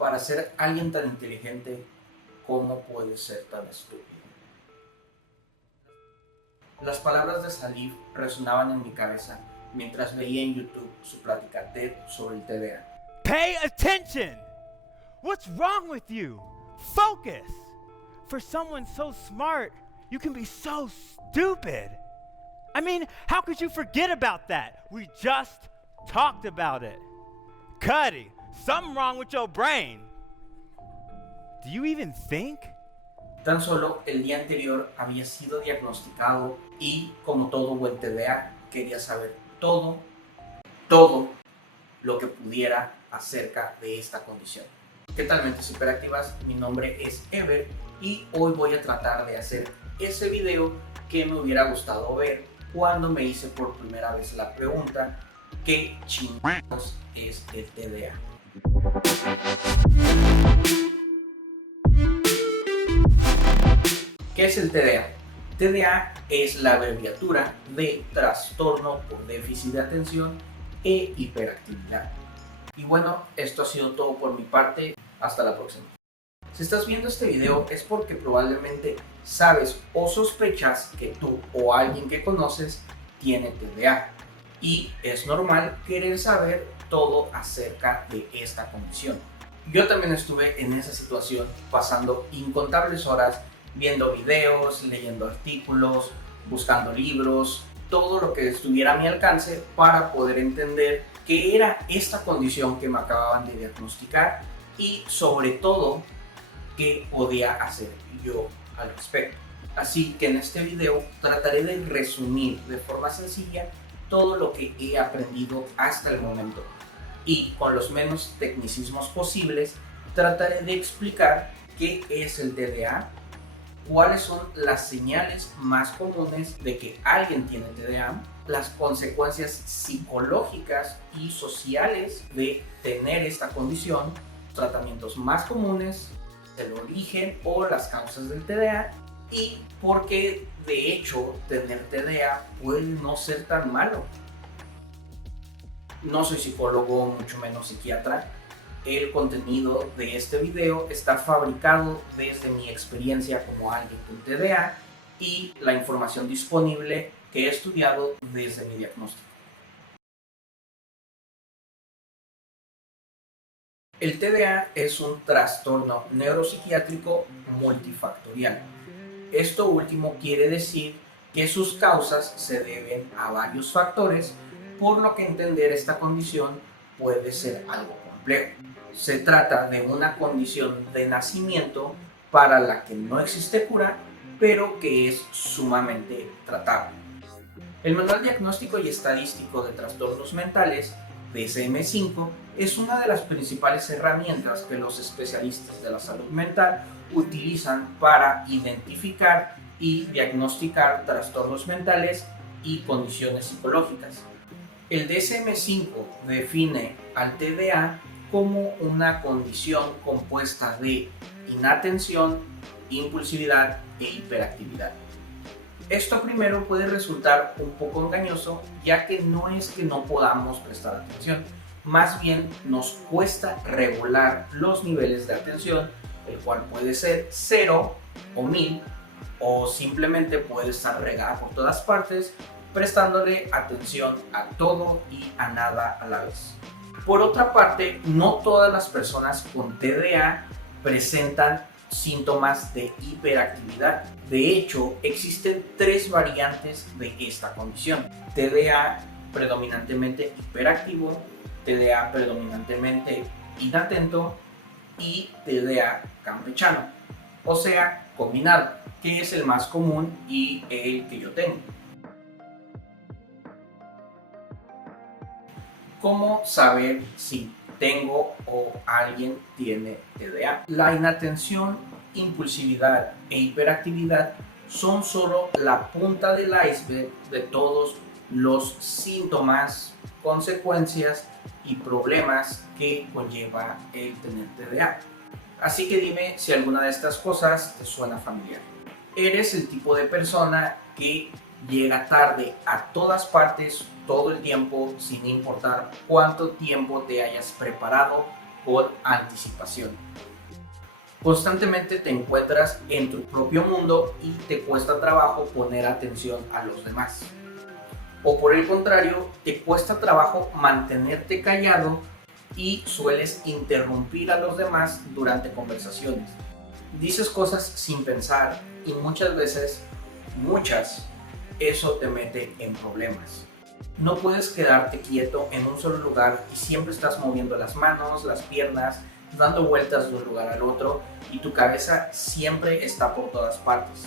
Para ser alguien tan inteligente, ¿cómo puedes ser tan estúpido? Las palabras de Salif resonaban en mi cabeza mientras veía en YouTube su plática TED sobre el TDA. Pay attention! What's wrong with you? Focus! For someone so smart, you can be so stupid. I mean, how could you forget about that? We just talked about it. Cuddy, something wrong with your brain. Do you even think? Tan solo el día anterior había sido diagnosticado y, como todo buen TDA, quería saber todo lo que pudiera acerca de esta condición. ¿Qué tal, mentes hiperactivas? Mi nombre es Ever y hoy voy a tratar de hacer ese video que me hubiera gustado ver cuando me hice por primera vez la pregunta: ¿qué chingados es el TDA? ¿Qué es el TDA? TDA es la abreviatura de trastorno por déficit de atención e hiperactividad. Y bueno, esto ha sido todo por mi parte. Hasta la próxima. Si estás viendo este video es porque probablemente sabes o sospechas que tú o alguien que conoces tiene TDA. Y es normal querer saber todo acerca de esta condición. Yo también estuve en esa situación, pasando incontables horas viendo videos, leyendo artículos, buscando libros, todo lo que estuviera a mi alcance para poder entender qué era esta condición que me acababan de diagnosticar y sobre todo qué podía hacer yo al respecto. Así que en este video trataré de resumir de forma sencilla todo lo que he aprendido hasta el momento y con los menos tecnicismos posibles trataré de explicar qué es el TDA, cuáles son las señales más comunes de que alguien tiene TDA, las consecuencias psicológicas y sociales de tener esta condición, tratamientos más comunes, el origen o las causas del TDA y por qué de hecho tener TDA puede no ser tan malo. No soy psicólogo, mucho menos psiquiatra. El contenido de este video está fabricado desde mi experiencia como alguien con TDA y la información disponible que he estudiado desde mi diagnóstico. El TDA es un trastorno neuropsiquiátrico multifactorial. Esto último quiere decir que sus causas se deben a varios factores, por lo que entender esta condición puede ser algo complejo. Se trata de una condición de nacimiento para la que no existe cura, pero que es sumamente tratable. El Manual Diagnóstico y Estadístico de Trastornos Mentales, DSM-5, es una de las principales herramientas que los especialistas de la salud mental utilizan para identificar y diagnosticar trastornos mentales y condiciones psicológicas. El DSM-5 define al TDA como una condición compuesta de inatención, impulsividad e hiperactividad. Esto primero puede resultar un poco engañoso, ya que no es que no podamos prestar atención, más bien nos cuesta regular los niveles de atención, el cual puede ser 0 o 1000 o simplemente puede estar regada por todas partes, prestándole atención a todo y a nada a la vez. Por otra parte, no todas las personas con TDA presentan síntomas de hiperactividad. De hecho, existen 3 variantes de esta condición: TDA predominantemente hiperactivo, TDA predominantemente inatento y TDA campechano, o sea, combinado, que es el más común y el que yo tengo. ¿Cómo saber si tengo o alguien tiene TDA? La inatención, impulsividad e hiperactividad son solo la punta del iceberg de todos los síntomas, consecuencias y problemas que conlleva el tener TDA. Así que dime si alguna de estas cosas te suena familiar. ¿Eres el tipo de persona que llega tarde a todas partes todo el tiempo, sin importar cuánto tiempo te hayas preparado con anticipación. Constantemente te encuentras en tu propio mundo y te cuesta trabajo poner atención a los demás. O por el contrario, te cuesta trabajo mantenerte callado y sueles interrumpir a los demás durante conversaciones. Dices cosas sin pensar y muchas veces, eso te mete en problemas. No puedes quedarte quieto en un solo lugar y siempre estás moviendo las manos, las piernas, dando vueltas de un lugar al otro y tu cabeza siempre está por todas partes.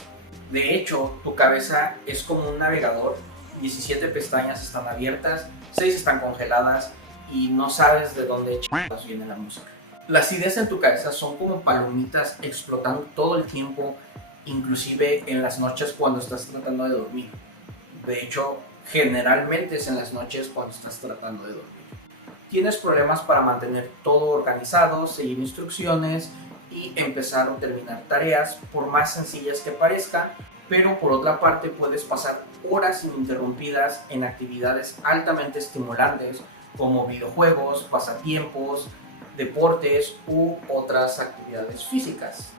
De hecho, tu cabeza es como un navegador, 17 pestañas están abiertas, 6 están congeladas y no sabes de dónde chingados viene la música. Las ideas en tu cabeza son como palomitas explotando todo el tiempo, inclusive en las noches cuando estás tratando de dormir. De hecho, generalmente es en las noches cuando estás tratando de dormir. Tienes problemas para mantener todo organizado, seguir instrucciones y empezar o terminar tareas, por más sencillas que parezcan, pero por otra parte puedes pasar horas ininterrumpidas en actividades altamente estimulantes como videojuegos, pasatiempos, deportes u otras actividades físicas.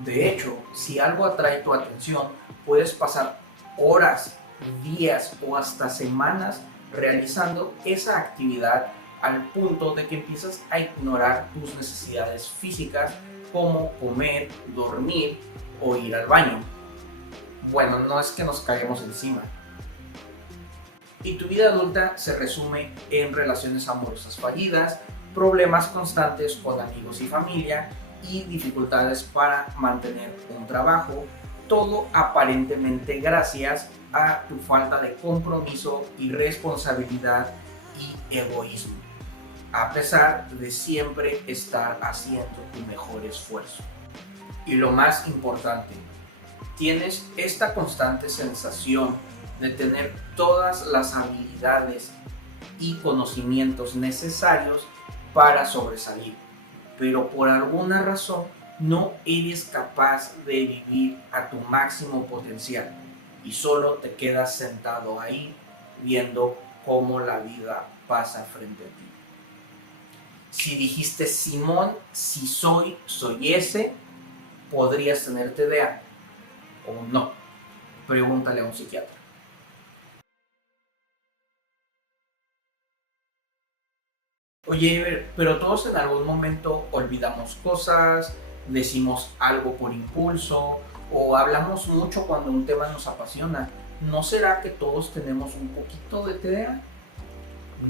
De hecho, si algo atrae tu atención, puedes pasar horas, días o hasta semanas realizando esa actividad al punto de que empiezas a ignorar tus necesidades físicas como comer, dormir o ir al baño. Bueno, no es que nos caguemos encima. Y tu vida adulta se resume en relaciones amorosas fallidas, problemas constantes con amigos y familia y dificultades para mantener un trabajo, todo aparentemente gracias a tu falta de compromiso, irresponsabilidad y egoísmo, a pesar de siempre estar haciendo tu mejor esfuerzo. Y lo más importante, tienes esta constante sensación de tener todas las habilidades y conocimientos necesarios para sobresalir, pero por alguna razón no eres capaz de vivir a tu máximo potencial y solo te quedas sentado ahí viendo cómo la vida pasa frente a ti. Si dijiste Simón, si soy ese, podrías tener TDA o no. Pregúntale a un psiquiatra. Oye, pero todos en algún momento olvidamos cosas, decimos algo por impulso o hablamos mucho cuando un tema nos apasiona. ¿No será que todos tenemos un poquito de TDA?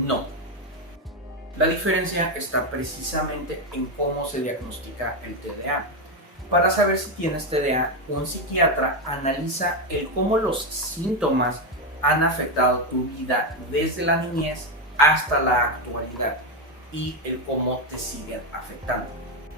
No. La diferencia está precisamente en cómo se diagnostica el TDA. Para saber si tienes TDA, un psiquiatra analiza el cómo los síntomas han afectado tu vida desde la niñez hasta la actualidad y el cómo te siguen afectando.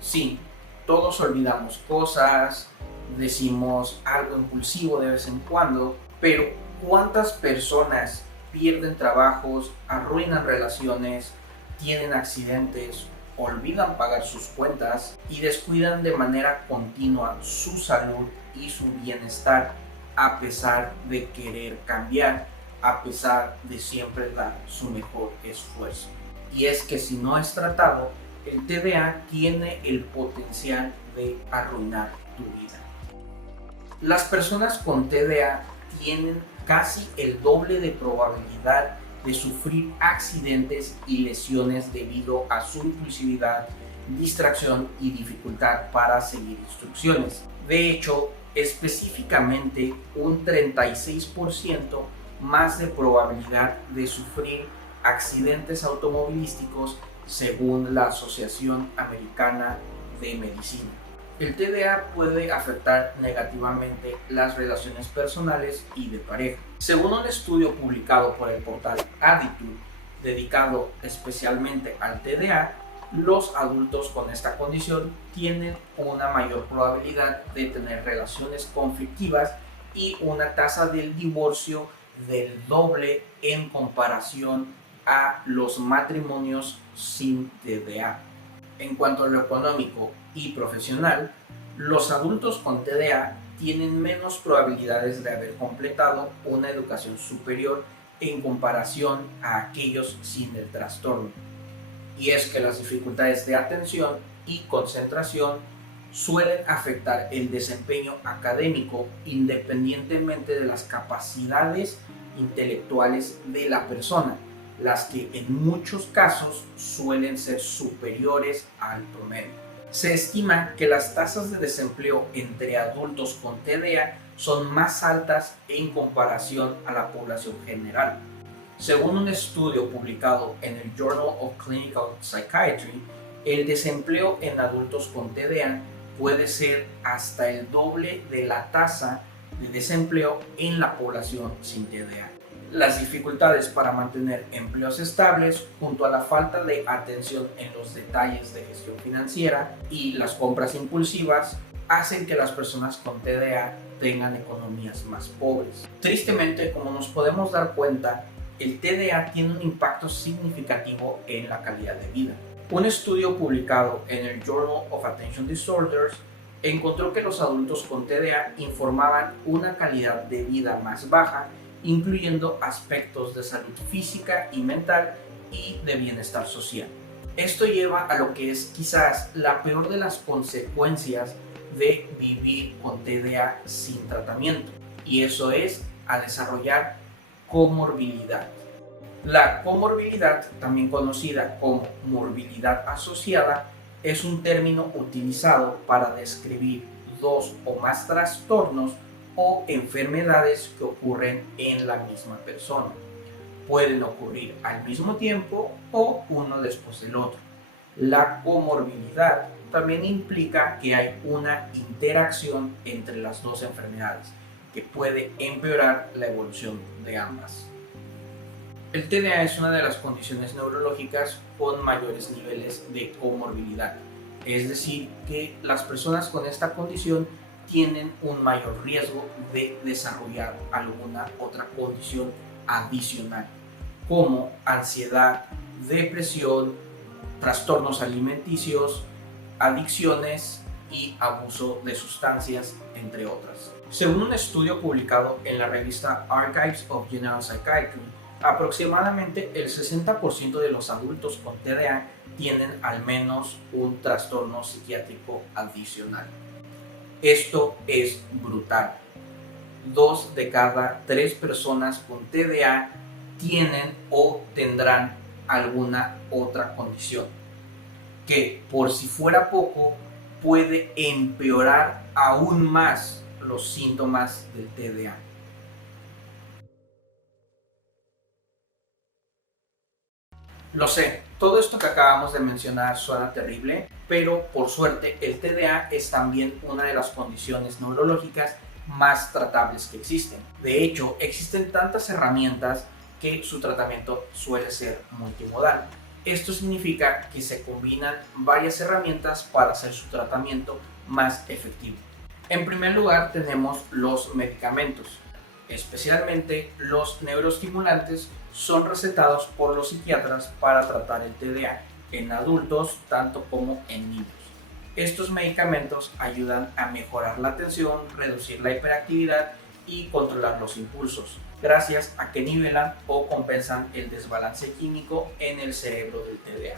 Sí, todos olvidamos cosas, decimos algo impulsivo de vez en cuando, pero ¿cuántas personas pierden trabajos, arruinan relaciones, tienen accidentes, olvidan pagar sus cuentas y descuidan de manera continua su salud y su bienestar a pesar de querer cambiar, a pesar de siempre dar su mejor esfuerzo? Y es que si no es tratado, el TDA tiene el potencial de arruinar tu vida. Las personas con TDA tienen casi el doble de probabilidad de sufrir accidentes y lesiones debido a su impulsividad, distracción y dificultad para seguir instrucciones. De hecho, específicamente un 36% más de probabilidad de sufrir accidentes automovilísticos según la Asociación Americana de Medicina. El TDA puede afectar negativamente las relaciones personales y de pareja. Según un estudio publicado por el portal Attitude, dedicado especialmente al TDA, los adultos con esta condición tienen una mayor probabilidad de tener relaciones conflictivas y una tasa del divorcio del doble en comparación a los matrimonios sin TDA. En cuanto a lo económico y profesional, los adultos con TDA tienen menos probabilidades de haber completado una educación superior en comparación a aquellos sin el trastorno. y es que las dificultades de atención y concentración suelen afectar el desempeño académico independientemente de las capacidades intelectuales de la persona, las que en muchos casos suelen ser superiores al promedio. Se estima que las tasas de desempleo entre adultos con TDA son más altas en comparación a la población general. Según un estudio publicado en el Journal of Clinical Psychiatry, el desempleo en adultos con TDA puede ser hasta el doble de la tasa de desempleo en la población sin TDA. Las dificultades para mantener empleos estables, junto a la falta de atención en los detalles de gestión financiera y las compras impulsivas, hacen que las personas con TDA tengan economías más pobres. Tristemente, como nos podemos dar cuenta, el TDA tiene un impacto significativo en la calidad de vida. Un estudio publicado en el Journal of Attention Disorders encontró que los adultos con TDA informaban una calidad de vida más baja, incluyendo aspectos de salud física y mental y de bienestar social. Esto lleva a lo que es quizás la peor de las consecuencias de vivir con TDA sin tratamiento, y eso es a desarrollar comorbilidad. La comorbilidad, también conocida como morbilidad asociada, es un término utilizado para describir dos o más trastornos o enfermedades que ocurren en la misma persona. Pueden ocurrir al mismo tiempo o uno después del otro. La comorbilidad también implica que hay una interacción entre las dos enfermedades que puede empeorar la evolución de ambas. El TDA es una de las condiciones neurológicas con mayores niveles de comorbilidad, es decir, que las personas con esta condición tienen un mayor riesgo de desarrollar alguna otra condición adicional, como ansiedad, depresión, trastornos alimenticios, adicciones y abuso de sustancias, entre otras. Según un estudio publicado en la revista Archives of General Psychiatry, aproximadamente el 60% de los adultos con TDA tienen al menos un trastorno psiquiátrico adicional. Esto es brutal. 2 de cada 3 personas con TDA tienen o tendrán alguna otra condición, que por si fuera poco puede empeorar aún más los síntomas del TDA. Lo sé, todo esto que acabamos de mencionar suena terrible, pero por suerte el TDA es también una de las condiciones neurológicas más tratables que existen. De hecho, existen tantas herramientas que su tratamiento suele ser multimodal. Esto significa que se combinan varias herramientas para hacer su tratamiento más efectivo. En primer lugar tenemos los medicamentos, especialmente los neuroestimulantes son recetados por los psiquiatras para tratar el TDA en adultos tanto como en niños. Estos medicamentos ayudan a mejorar la atención, reducir la hiperactividad y controlar los impulsos, gracias a que nivelan o compensan el desbalance químico en el cerebro del TDA.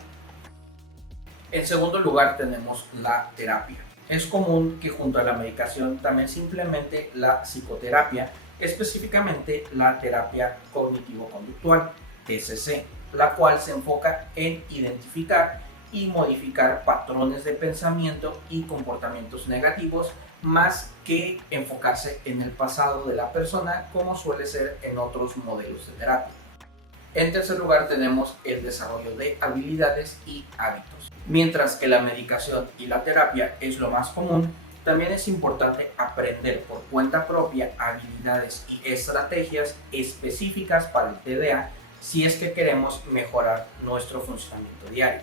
En segundo lugar tenemos la terapia. Es común que junto a la medicación también se implemente la psicoterapia, específicamente la terapia cognitivo-conductual, TCC, la cual se enfoca en identificar y modificar patrones de pensamiento y comportamientos negativos, más que enfocarse en el pasado de la persona, como suele ser en otros modelos de terapia. En tercer lugar tenemos el desarrollo de habilidades y hábitos. Mientras que la medicación y la terapia es lo más común, también es importante aprender por cuenta propia habilidades y estrategias específicas para el TDA si es que queremos mejorar nuestro funcionamiento diario.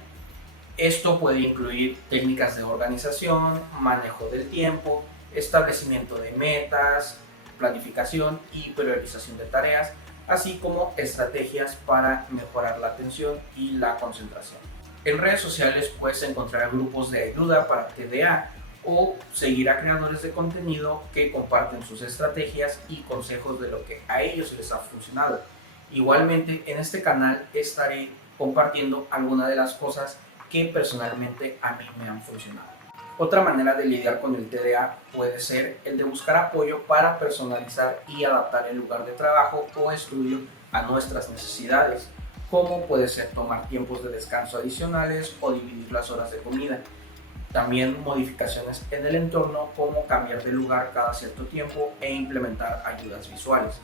Esto puede incluir técnicas de organización, manejo del tiempo, establecimiento de metas, planificación y priorización de tareas, así como estrategias para mejorar la atención y la concentración. En redes sociales puedes encontrar grupos de ayuda para TDA o seguir a creadores de contenido que comparten sus estrategias y consejos de lo que a ellos les ha funcionado. Igualmente en este canal estaré compartiendo algunas de las cosas que personalmente a mí me han funcionado. Otra manera de lidiar con el TDA puede ser el de buscar apoyo para personalizar y adaptar el lugar de trabajo o estudio a nuestras necesidades, como puede ser tomar tiempos de descanso adicionales o dividir las horas de comida. También modificaciones en el entorno, como cambiar de lugar cada cierto tiempo e implementar ayudas visuales.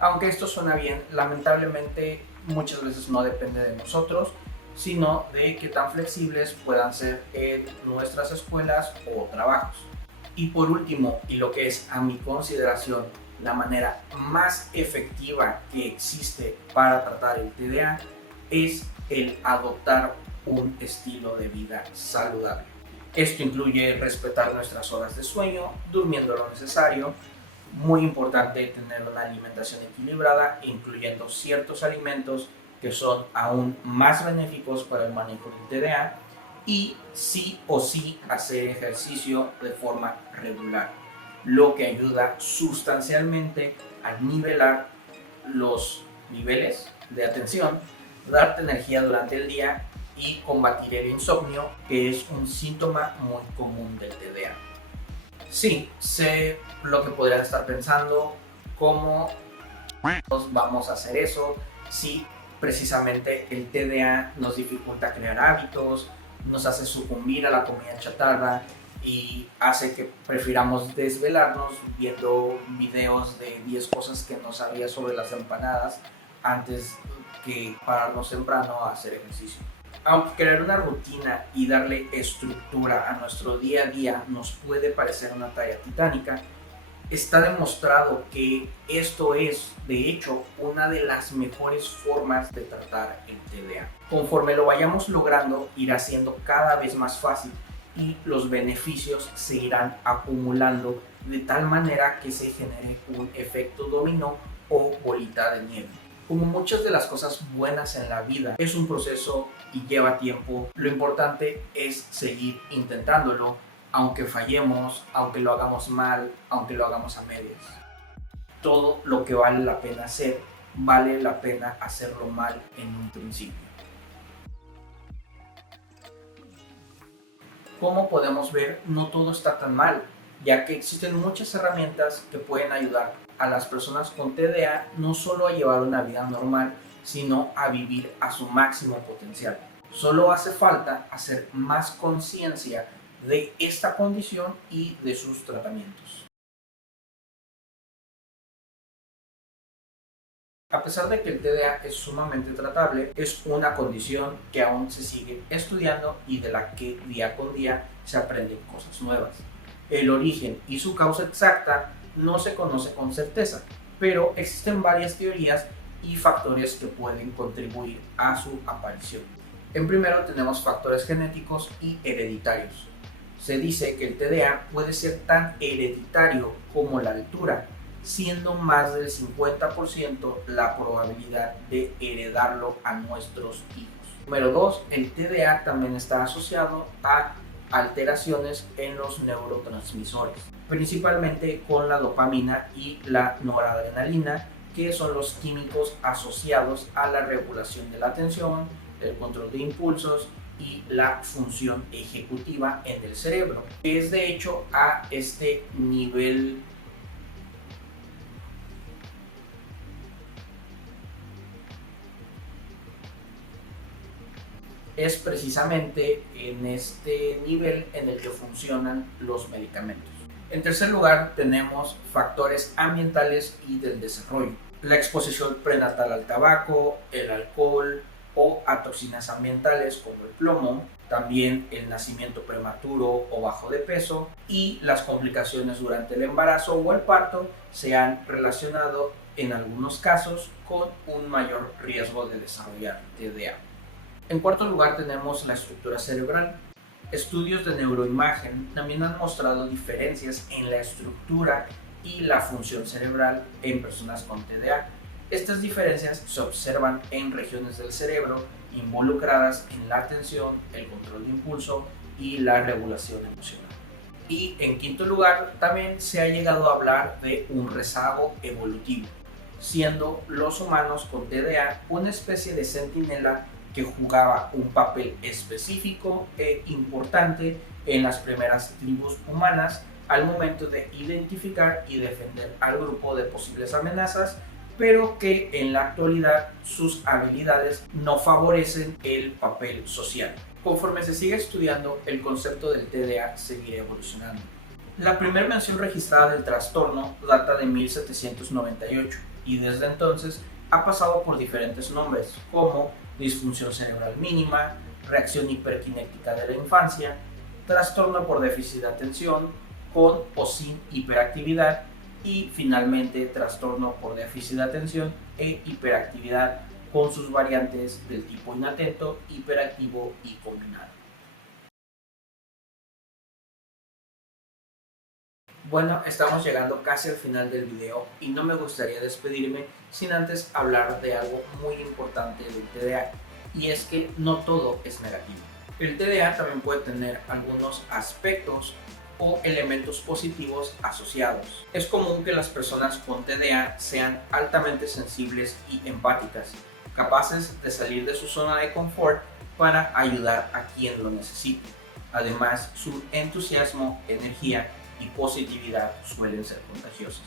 Aunque esto suena bien, lamentablemente muchas veces no depende de nosotros, sino de qué tan flexibles puedan ser en nuestras escuelas o trabajos. Y por último, y lo que es a mi consideración la manera más efectiva que existe para tratar el TDA, es el adoptar un estilo de vida saludable. Esto incluye respetar nuestras horas de sueño, durmiendo lo necesario. Muy importante tener una alimentación equilibrada, incluyendo ciertos alimentos que son aún más benéficos para el manejo del TDA, y sí o sí hacer ejercicio de forma regular, lo que ayuda sustancialmente a nivelar los niveles de atención, darte energía durante el día y combatir el insomnio, que es un síntoma muy común del TDA. Sí, sé lo que podrían estar pensando, cómo vamos a hacer eso, si precisamente el TDA nos dificulta crear hábitos, nos hace sucumbir a la comida chatarra y hace que prefiramos desvelarnos viendo videos de 10 cosas que no sabía sobre las empanadas antes que pararnos temprano a hacer ejercicio. Aunque crear una rutina y darle estructura a nuestro día a día nos puede parecer una tarea titánica, está demostrado que esto es, de hecho, una de las mejores formas de tratar el TDA. Conforme lo vayamos logrando, irá siendo cada vez más fácil y los beneficios se irán acumulando de tal manera que se genere un efecto dominó o bolita de nieve. Como muchas de las cosas buenas en la vida, es un proceso y lleva tiempo. Lo importante es seguir intentándolo, aunque fallemos, aunque lo hagamos mal, aunque lo hagamos a medias. Todo lo que vale la pena hacer, vale la pena hacerlo mal en un principio. Como podemos ver, no todo está tan mal, ya que existen muchas herramientas que pueden ayudar a las personas con TDA no solo a llevar una vida normal, sino a vivir a su máximo potencial. Solo hace falta hacer más conciencia de esta condición y de sus tratamientos. A pesar de que el TDA es sumamente tratable, es una condición que aún se sigue estudiando y de la que día con día se aprenden cosas nuevas. El origen y su causa exacta no se conoce con certeza, pero existen varias teorías y factores que pueden contribuir a su aparición. En primero tenemos factores genéticos y hereditarios. Se dice que el TDA puede ser tan hereditario como la altura, siendo más del 50% la probabilidad de heredarlo a nuestros hijos. Número 2, el TDA también está asociado a alteraciones en los neurotransmisores, principalmente con la dopamina y la noradrenalina, que son los químicos asociados a la regulación de la atención, el control de impulsos y la función ejecutiva en el cerebro. Es de hecho a este nivel es precisamente en este nivel en el que funcionan los medicamentos. En tercer lugar tenemos factores ambientales y del desarrollo. La exposición prenatal al tabaco, el alcohol o a toxinas ambientales como el plomo, también el nacimiento prematuro o bajo de peso y las complicaciones durante el embarazo o el parto se han relacionado en algunos casos con un mayor riesgo de desarrollar TDA. En cuarto lugar tenemos la estructura cerebral. Estudios de neuroimagen también han mostrado diferencias en la estructura y la función cerebral en personas con TDA. Estas diferencias se observan en regiones del cerebro involucradas en la atención, el control de impulso y la regulación emocional. Y en quinto lugar, también se ha llegado a hablar de un rezago evolutivo, siendo los humanos con TDA una especie de centinela que jugaba un papel específico e importante en las primeras tribus humanas al momento de identificar y defender al grupo de posibles amenazas, pero que en la actualidad sus habilidades no favorecen el papel social. Conforme se sigue estudiando, el concepto del TDA seguirá evolucionando. La primera mención registrada del trastorno data de 1798 y desde entonces ha pasado por diferentes nombres como disfunción cerebral mínima, reacción hiperquinética de la infancia, trastorno por déficit de atención, con o sin hiperactividad y finalmente trastorno por déficit de atención e hiperactividad con sus variantes del tipo inatento, hiperactivo y combinado. Bueno, estamos llegando casi al final del video y no me gustaría despedirme sin antes hablar de algo muy importante del TDA, y es que no todo es negativo. El TDA también puede tener algunos aspectos o elementos positivos asociados. Es común que las personas con TDA sean altamente sensibles y empáticas, capaces de salir de su zona de confort para ayudar a quien lo necesite. Además, su entusiasmo, energía y positividad suelen ser contagiosas.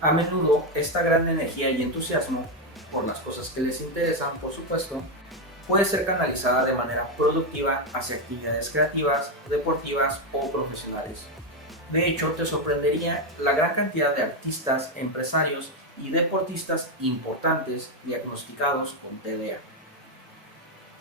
A menudo, esta gran energía y entusiasmo, por las cosas que les interesan, por supuesto, puede ser canalizada de manera productiva hacia actividades creativas, deportivas o profesionales. De hecho, te sorprendería la gran cantidad de artistas, empresarios y deportistas importantes diagnosticados con TDA.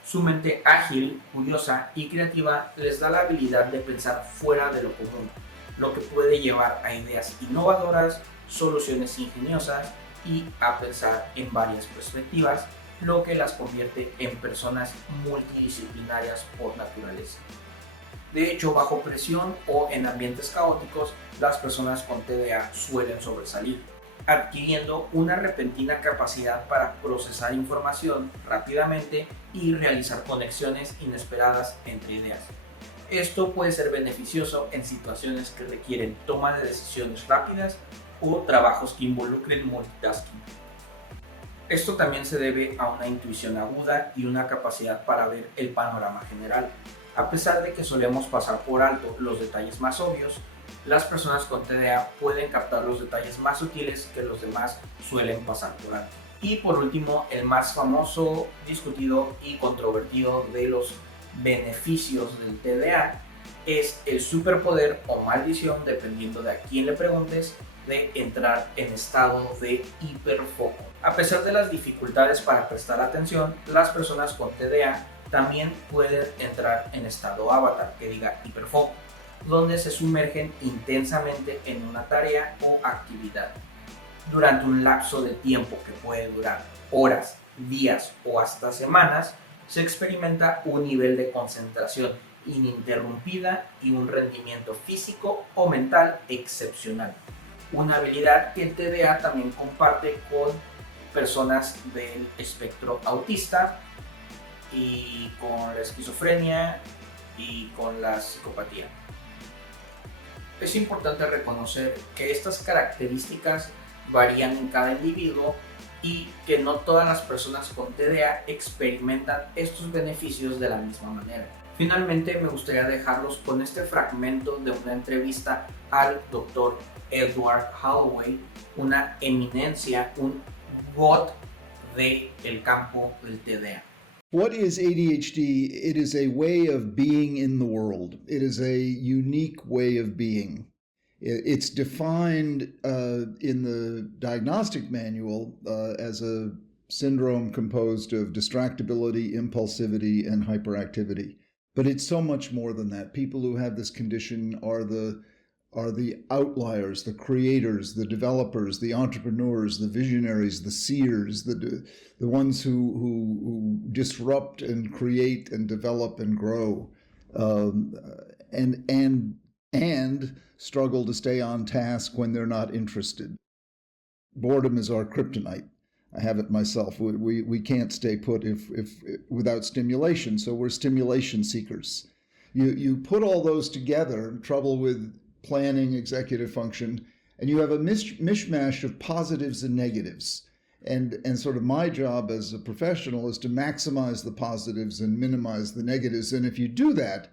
Su mente ágil, curiosa y creativa les da la habilidad de pensar fuera de lo común, lo que puede llevar a ideas innovadoras, soluciones ingeniosas y a pensar en varias perspectivas, lo que las convierte en personas multidisciplinarias por naturaleza. De hecho, bajo presión o en ambientes caóticos, las personas con TDA suelen sobresalir, adquiriendo una repentina capacidad para procesar información rápidamente y realizar conexiones inesperadas entre ideas. Esto puede ser beneficioso en situaciones que requieren toma de decisiones rápidas o trabajos que involucren multitasking. Esto también se debe a una intuición aguda y una capacidad para ver el panorama general. A pesar de que solemos pasar por alto los detalles más obvios, las personas con TDA pueden captar los detalles más sutiles que los demás suelen pasar por alto. Y por último, el más famoso, discutido y controvertido de los beneficios del TDA es el superpoder o maldición, dependiendo de a quién le preguntes, de entrar en estado de hiperfoco. A pesar de las dificultades para prestar atención, las personas con TDA también pueden entrar en estado avatar, que diga hiperfoco, donde se sumergen intensamente en una tarea o actividad. Durante un lapso de tiempo que puede durar horas, días o hasta semanas, se experimenta un nivel de concentración ininterrumpida y un rendimiento físico o mental excepcional. Una habilidad que el TDA también comparte con personas del espectro autista y con la esquizofrenia y con la psicopatía. Es importante reconocer que estas características varían en cada individuo y que no todas las personas con TDA experimentan estos beneficios de la misma manera. Finalmente, me gustaría dejarlos con este fragmento de una entrevista al Dr. Edward Holloway, una eminencia, un god del campo del TDA. What is ADHD? It is a way of being in the world. It is a unique way of being. It's defined in the diagnostic manual as a syndrome composed of distractibility, impulsivity, and hyperactivity. But it's so much more than that. People who have this condition are the outliers, the creators, the developers, the entrepreneurs, the visionaries, the seers, the ones who disrupt and create and develop and grow, and struggle to stay on task when they're not interested. Boredom is our kryptonite. I have it myself. We can't stay put if without stimulation, so we're stimulation seekers. You put all those together, trouble with planning, executive function, and you have a mishmash of positives and negatives. And sort of my job as a professional is to maximize the positives and minimize the negatives. And if you do that,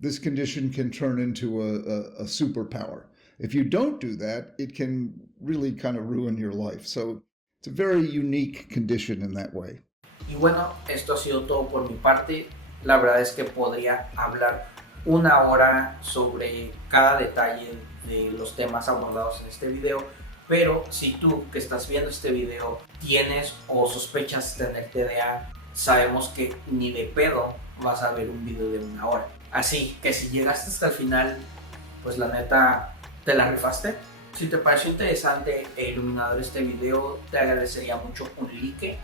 this condition can turn into a superpower. If you don't do that, it can really kind of ruin your life. So it's a very unique condition in that way. Y bueno, esto ha sido todo por mi parte. La verdad es que podría hablar una hora sobre cada detalle de los temas abordados en este video, pero si tú que estás viendo este video tienes o sospechas tener TDA, sabemos que ni de pedo vas a ver un video de una hora. Así que si llegaste hasta el final, pues la neta te la rifaste. Si te pareció interesante e iluminador este video, te agradecería mucho un like.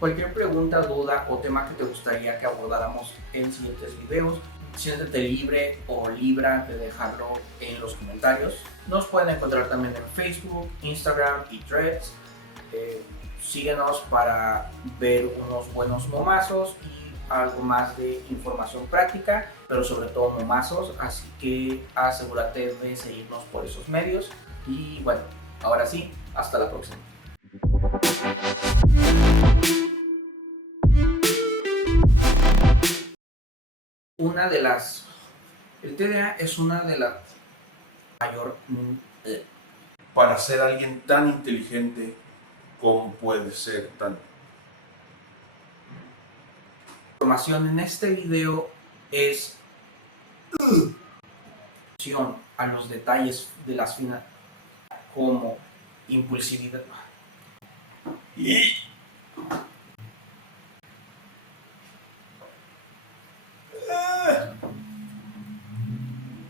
Cualquier pregunta, duda o tema que te gustaría que abordáramos en siguientes videos, siéntete libre o libra de dejarlo en los comentarios. Nos pueden encontrar también en Facebook, Instagram y Threads. Síguenos para ver unos buenos momazos y algo más de información práctica, pero sobre todo momazos, así que asegúrate de seguirnos por esos medios. Y bueno, ahora sí, hasta la próxima. El TDA es una de las mayor... Para ser alguien tan inteligente, ¿cómo puede ser tan? Información en este video es a los detalles de las finanzas como impulsividad.